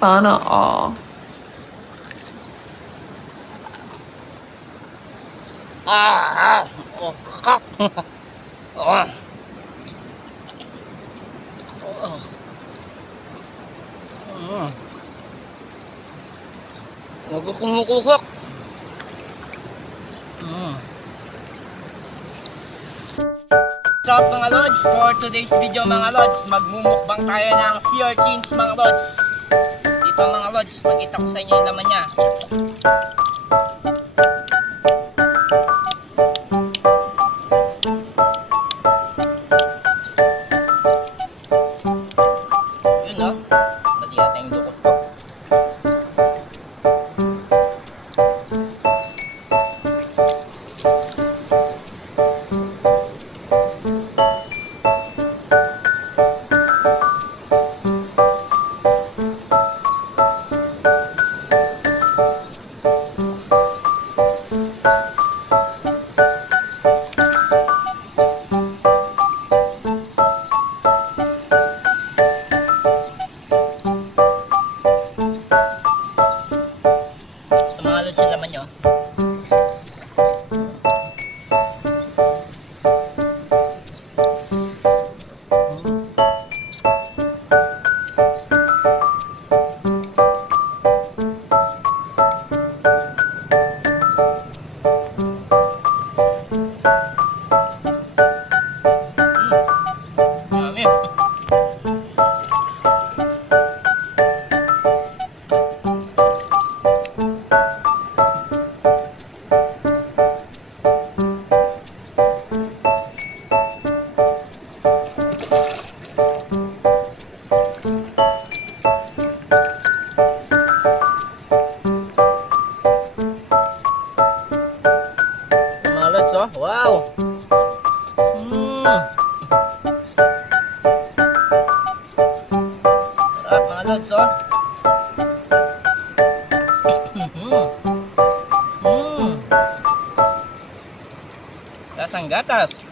Sana all. Oh, kakak. Oh. Nagkukumukukok. What's up mga lods? For today's video mga lods, magmumukbang tayo ng sea urchins mga lods. Dito mga lods, pakita ko sa inyo yung laman niya. Yun no, bali yata yung dukot ko. Oh, wow! Sarap mga lods, oh! Lasang gatas!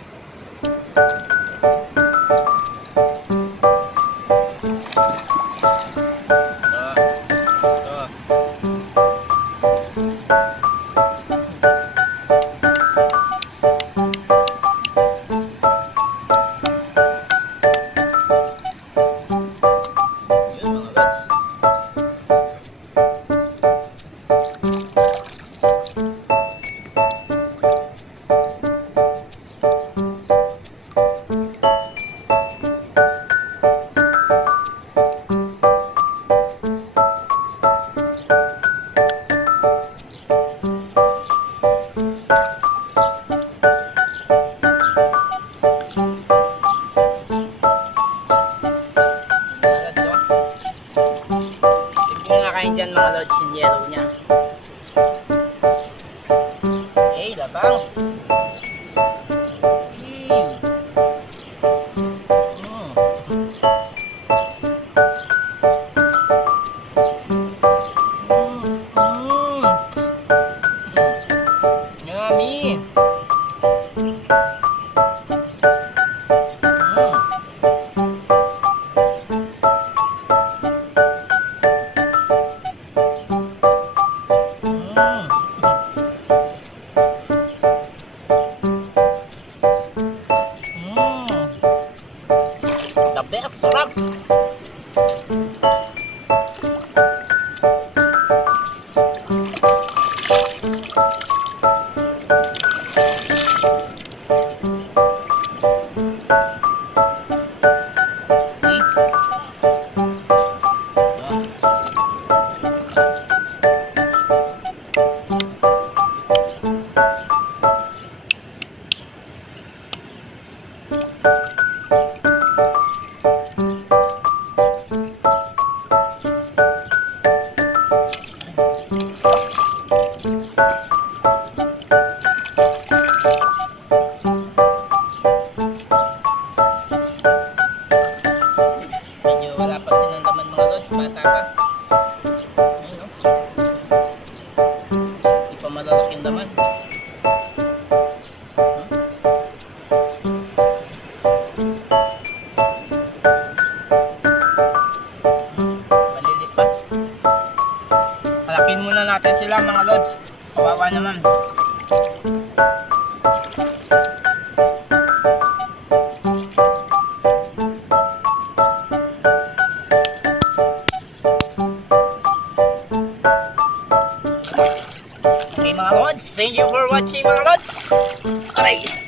Dyan mga lods yung yellow nya. Okay, labangs. Yummy. Sarap! natin sila mga lods. Kawawa naman. Okay mga lods, thank you for watching mga lods. Okay.